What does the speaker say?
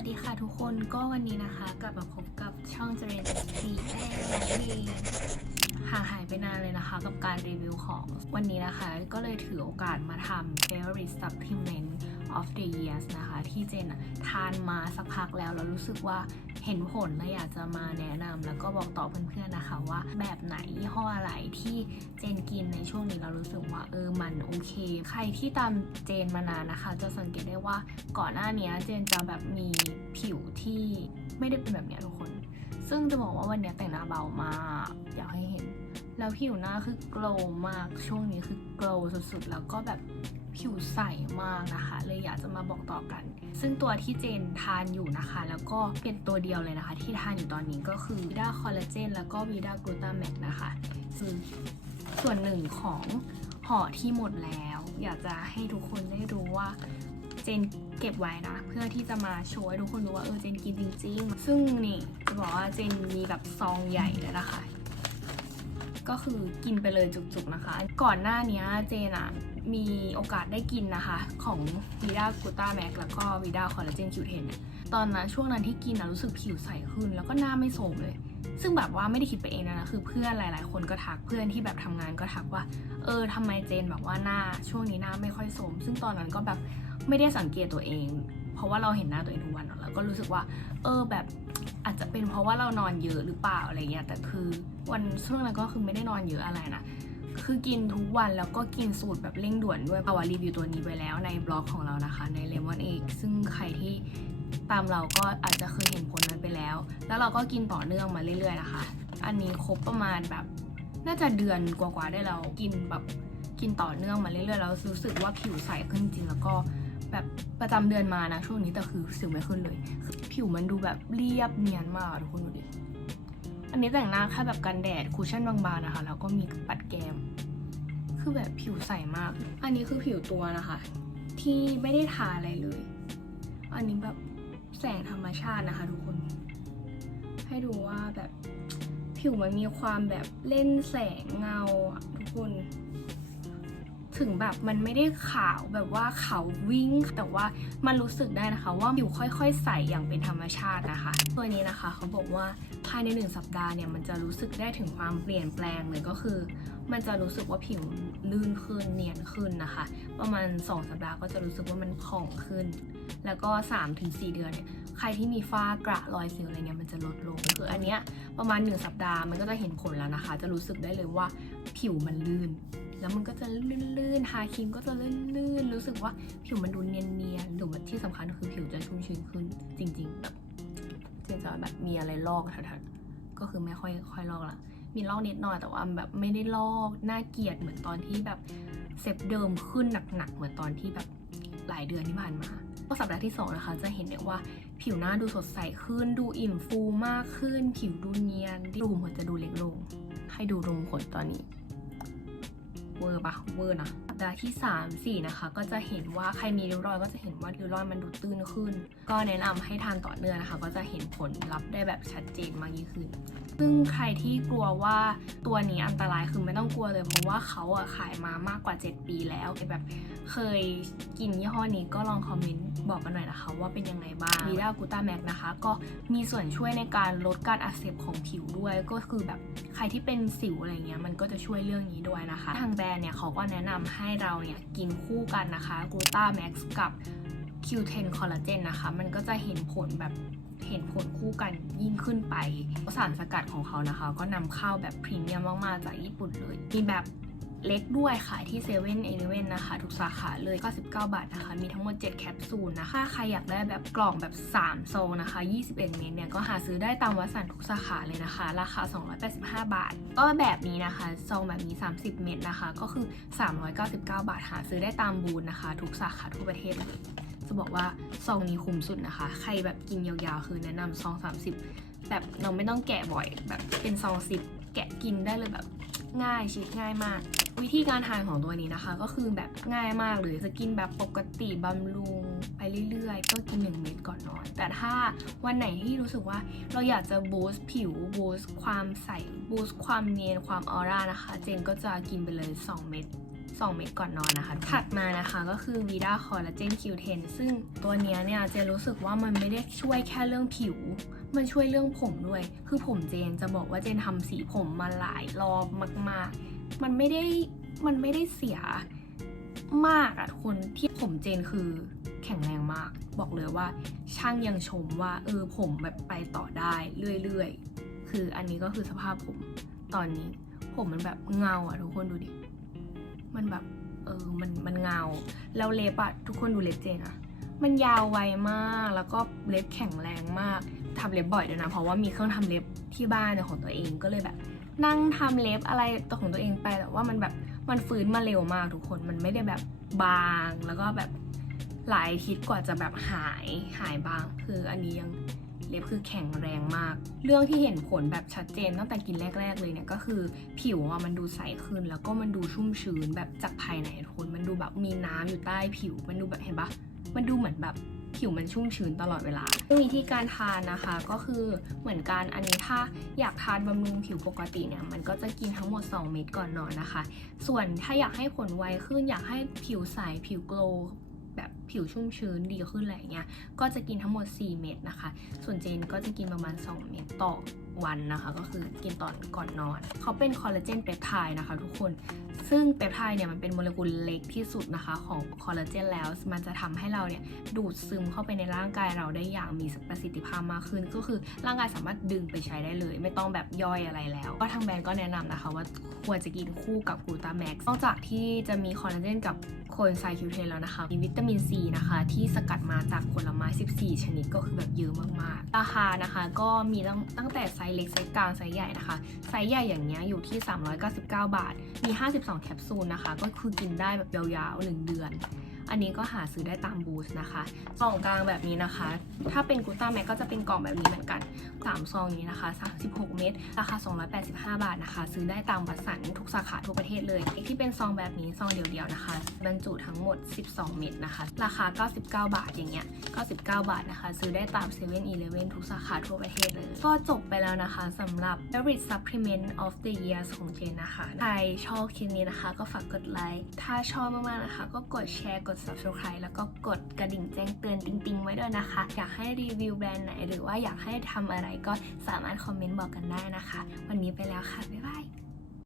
วัสดีค่ะทุกคนก็วันนี้นะคะกลับมาพบกับช่องเจเรนสีแม่เองห่างหายไปนานเลยนะคะ กับการรีวิวของวันนี้นะคะ ก็เลยถือโอกาสมาทำ favorite supplement of the years นะคะ ที่เจนทานมาสักพักแล้วแล้วรู้สึกว่าเห็นผลและอยากจะมาแนะนำแล้วก็บอกต่อเพื่อนๆนะคะว่าแบบไหนยี่ห้ออะไรที่เจนกินในช่วงนี้เรารู้สึกว่าเออมันโอเค ใครที่ตามเจนมานานนะคะ จะสังเกตได้ว่าก่อนหน้านี้เจนจะแบบมีผิวที่ไม่ได้เป็นแบบนี้ทุกคน ซึ่งจะบอกว่าวันนี้แต่งหน้าเบามากอยากให้เห็น แล้วผิวหน้าคือโกลมากช่วงนี้คือโกลสุดๆ แล้วก็แบบ ผิวใสมากนะคะ เลยอยากจะมาบอกต่อกัน ซึ่งตัวที่เจนทานอยู่นะคะ แล้วก็เป็นตัวเดียวเลยนะคะ ที่ทานอยู่ตอนนี้ก็คือวิดาคอลลาเจนแล้วก็วิดากลูตาแมกนะคะคือส่วนหนึ่งของห่อที่หมดแล้ว อยากจะให้ทุกคนได้รู้ว่าเจนเก็บไว้นะ เพื่อที่จะมาโชว์ให้ทุกคนดูว่าเออเจนกินจริง ๆ ซึ่งนี่จะบอกว่าเจนมีแบบซองใหญ่เลยนะคะก็คือกินไปเลยจุกๆนะคะ ก่อนหน้านี้เจนอะ มีโอกาสได้กินนะคะ ของวีดากูต้าแม็กแล้วก็วีดาคอลลาเจนคิวเทนเนี่ยตอนนั้นช่วงนั้นที่กินอะรู้สึกผิวใสขึ้น แล้วก็หน้าไม่โสมเลย ซึ่งแบบว่าไม่ได้คิดไปเองนะคือเพื่อนหลาย ๆ คนก็ทักเพื่อนที่แบบทำงานก็ทักว่า เออทำไมเจนแบบว่าหน้าช่วงนี้หน้าไม่ค่อยโสมซึ่งตอนนั้นก็แบบไม่ได้สังเกตตัวเอง เพราะว่าเราเห็นหน้าตัวเองทุกวันแล้วก็รู้สึกว่า เออแบบอาจจะเป็นเพราะว่าเรานอนเยอะหรือเปล่าอะไรเงี้ยแต่คือวันช่วงนั้นก็คือไม่ได้นอนเยอะอะไรนะ คือกินทุกวันแล้วก็กินสูตรแบบเร่งด่วนด้วยเอาวารีวิวตัวนี้ไปแล้วในบล็อกของเรานะคะ ใน Lemon Egg ซึ่งใครที่ตามเราก็อาจจะเคยเห็นผลนั้นไปแล้ว แล้วเราก็กินต่อเนื่องมาเรื่อยๆนะคะ อันนี้ครบประมาณแบบน่าจะเดือนกว่าๆได้เรากินแบบกินต่อเนื่องมาเรื่อยๆแล้วรู้สึกว่าผิวใสขึ้นจริงแล้วก็แบบประจำเดือนมานะช่วงนี้แต่คือสิวไม่ขึ้นเลย ผิวมันดูแบบเรียบเนียนมากทุกคนดูดิ อันนี้แต่งหน้าแค่แบบกันแดดคูชั่นบางๆนะคะ แล้วก็มีปัดแก้ม คือแบบผิวใสมาก อันนี้คือผิวตัวนะคะ ที่ไม่ได้ทาอะไรเลย อันนี้แบบแสงธรรมชาตินะคะทุกคน ให้ดูว่าแบบผิวมันมีความแบบเล่นแสงเงาอะ ถึงแบบมันไม่ได้ขาวแบบว่าขาววิ่ง แต่ว่ามันรู้สึกได้นะคะ ว่าผิวค่อยๆ ใสอย่างเป็นธรรมชาตินะคะ ตัวนี้นะคะเขาบอกว่าภายในหนึ่งสัปดาห์เนี่ยมันจะรู้สึกได้ถึงความเปลี่ยนแปลงเลยก็คือ มันจะรู้สึกว่าผิวลื่นขึ้นเนียนขึ้นนะคะ ประมาณ 2 สัปดาห์ก็จะรู้สึกว่ามันผ่องขึ้น แล้วก็ 3-4 เดือนเนี่ยใครที่มีฝ้ากระรอยสิวอะไรเงี้ยมันจะลดลง คืออันเนี้ยประมาณ 1 สัปดาห์มันก็จะเห็นผลแล้วนะคะ จะรู้สึกได้เลยว่าผิวมันลื่น แล้วมันก็จะลื่นๆทาครีมก็จะลื่นๆ รู้สึกว่าผิวมันดูเนียนๆหรือว่าที่สำคัญคือผิวจะชุ่มชื้นขึ้นจริงๆแบบเจนจะแบบมีอะไรลอกแถวๆก็คือไม่ค่อยค่อยลอกละมีลอกนิดหน่อยแต่ว่าแบบไม่ได้ลอกน่าเกลียดเหมือนตอนที่แบบเซฟเดิมขึ้นหนักๆเหมือนตอนที่แบบหลายเดือนที่ผ่านมาก็สัปดาห์ที่สองนะคะจะเห็นเนี่ยว่าผิวหน้าดูสดใสขึ้น ดูอิ่มฟูมากขึ้น ผิวดูเนียนรูขุมขนจะดูเล็กลง ให้ดูรูขุมขนตอนนี้ เวอร์ปะเวอร์นะ ดาห์ที่ 3 4 นะคะ ก็จะเห็นว่าใครมีริ้วรอยก็จะเห็นว่าริ้วรอยมันดูตื้นขึ้น ก็แนะนำให้ทานต่อเนื่องนะคะ ก็จะเห็นผลลัพธ์ได้แบบชัดเจนมากยิ่งขึ้น ซึ่งใครที่กลัวว่าตัวนี้อันตรายคือไม่ต้องกลัวเลยเพราะว่าเขาอะขายมามากกว่า 7 ปีแล้วแบบเคยกินยี่ห้อนี้ก็ลองคอมเมนต์บอกกันหน่อยนะคะว่าเป็นยังไงบ้างวีดากูตาแม็กนะคะ ก็มีส่วนช่วยในการลดการอักเสบของผิวด้วย ก็คือแบบใครที่เป็นสิวอะไรเงี้ยมันก็จะช่วยเรื่องนี้ด้วยนะคะ ทางแบรนด์เนี่ยเขาก็แนะนำให้เราเนี่ยกินคู่กันนะคะกูตาแม็กซ์กับ Q10 คอลลาเจนนะคะ มันก็จะเห็นผลแบบเห็นผลคู่กันยิ่งขึ้นไป สารสกัดของเขานะคะ ก็นำเข้าแบบพรีเมียมมาก ๆ จากญี่ปุ่นเลย มีแบบ เล็กด้วยขายที่เซเว่นเอเลเว่นนะคะ ทุกสาขาเลย 99 บาทนะคะ มีทั้งหมด 7 แคปซูลนะคะใครอยากได้แบบกล่องแบบ 3 โซงนะคะ 21 เมตรเนี่ย ก็หาซื้อได้ตามวัสันทุกสาขาเลยนะคะ ราคา 285 บาท ก็แบบนี้นะคะ ซองแบบนี้ 30 เม็ดนะคะ ก็คือ 399 บาท หาซื้อได้ตามบูธนะคะ ทุกสาขาทั่วประเทศเลยจะบอกว่าซองนี้คุ้มสุดนะคะ ใครแบบกินยาวๆ คือแนะนำซอง 30 แบบเราไม่ต้องแกะบ่อยแบบเป็นซองสิบแกะกินได้เลยแบบง่ายชีสง่ายมาก วิธีการทานของตัวนี้นะคะ ก็คือแบบง่ายมากเลยจะกินแบบปกติบำรุงไปเรื่อยๆ ก็กิน 1 เม็ดก่อนนอน แต่ถ้าวันไหนที่รู้สึกว่าเราอยากจะบูสต์ผิวบูสต์ความใสบูสต์ความเนียนความออร่านะคะ เจนก็จะกินไปเลย 2 เม็ด2 เม็ดก่อนนอนนะคะ ถัดมานะคะก็คือ Vida Collagen Q10 ซึ่งตัวเนี้ยเนี่ยเจนรู้สึกว่ามันไม่ได้ช่วยแค่เรื่องผิว มันช่วยเรื่องผมด้วย คือผมเจนจะบอกว่าเจนทำสีผมมาหลายรอบมาก ๆ มันไม่ได้มันไม่ได้เสียมากอะทุกคนที่ผมเจนคือแข็งแรงมาก บอกเลยว่า ช่างยังชมว่า เออผมแบบไปต่อได้เรื่อยๆ คืออันนี้ก็คือสภาพผมตอนนี้ ผมมันแบบเงาอะทุกคนดูดิ มันแบบเออมันมันเงา แล้วเล็บอะทุกคนดูเล็บเจนอะมันยาวไวมากแล้วก็เล็บแข็งแรงมากทำเล็บบ่อยด้วยนะ เพราะว่ามีเครื่องทำเล็บที่บ้านเนี่ยของตัวเองก็เลยแบบ นั่งทำเล็บอะไรตัวของตัวเองไปแต่ว่ามันแบบมันฟื้นมาเร็วมากทุกคนมันไม่ได้แบบบางแล้วก็แบบหลายทิตย์กว่าจะแบบหายหายบาง คืออันนี้ยังเล็บคือแข็งแรงมาก เรื่องที่เห็นผลแบบชัดเจนตั้งแต่กินแรก ๆ เลยเนี่ยก็คือผิวอะมันดูใสขึ้น แล้วก็มันดูชุ่มชื้นแบบจากภายในทุกคนมันดูแบบมีน้ำอยู่ใต้ผิว มันดูแบบเห็นปะมันดูเหมือนแบบ ผิวมันชุ่มชื้นตลอดเวลา วิธีการทานนะคะก็คือเหมือนกันอันนี้ถ้าอยากทานบำรุงผิวปกติเนี่ยมันก็จะกินทั้งหมด 2 เม็ดก่อนนอนนะคะ ส่วนถ้าอยากให้ผลไวขึ้นอยากให้ผิวใสผิวโกลว์แบบผิวชุ่มชื้นดีขึ้นอะไรเงี้ยก็จะกินทั้งหมด 4 เม็ดนะคะ ส่วนเจนก็จะกินประมาณ 2 เม็ดต่อ วันนะคะ ก็คือกินตอนก่อนนอน เขาเป็นคอลลาเจนเปปไทด์นะคะทุกคน ซึ่งเปปไทด์เนี่ยมันเป็นโมเลกุลเล็กที่สุดนะคะของคอลลาเจนแล้ว มันจะทำให้เราเนี่ยดูดซึมเข้าไปในร่างกายเราได้อย่างมีประสิทธิภาพมากขึ้น ก็คือร่างกายสามารถดึงไปใช้ได้เลย ไม่ต้องแบบย่อยอะไรแล้ว ก็ทางแบรนด์ก็แนะนำนะคะ ว่าควรจะกินคู่กับกลูตาแม็กซ์นอกจากที่จะมีคอลลาเจนกับโคนไซคิวเทนแล้วนะคะมีวิตามินซีนะคะ ที่สกัดมาจากผลไม้ 14 ชนิดก็คือแบบเยอะมากๆ ราคานะคะก็มีตั้งตั้งแต่ไซส์เล็กไซส์กลางไซส์ใหญ่นะคะ ไซส์ใหญ่อย่างเงี้ยอยู่ที่ 399 บาท มี 52 แคปซูลนะคะ ก็คือกินได้แบบยาวๆ 1 เดือน อันนี้ก็หาซื้อได้ตามบูธนะคะซองกลางแบบนี้นะคะ ถ้าเป็นกูต้าแม็กก็จะเป็นกล่องแบบนี้เหมือนกัน3ซองนี้นะคะ 36 เม็ดราคา 285 บาทนะคะ ซื้อได้ตามวัดสันทุกสาขาทั่วประเทศเลยที่เป็นซองแบบนี้ซองเดียวๆนะคะ บรรจุทั้งหมด 12 เม็ดนะคะ ราคา 99 บาทอย่างเงี้ย 99 บาทนะคะ ซื้อได้ตาม7 e เ e ่ e อทุกสาขาทั่วประเทศเลย ก็จบไปแล้วนะคะสำหรับ Favorite Supplement of the Year ของเจนนะคะ ใครชอบคลิปนี้นะคะ ก็ฝากกดไลค์ ถ้าชอบมากๆนะคะ ก็กดแชร์กด subscribe แล้วก็กดกระดิ่งแจ้งเตือนติ๊งๆ ไว้ด้วยนะคะ อยากให้รีวิวแบรนด์ไหน หรือว่าอยากให้ทำอะไรก็สามารถคอมเมนต์บอกกันได้นะคะ วันนี้ไปแล้วค่ะ บ๊ายบาย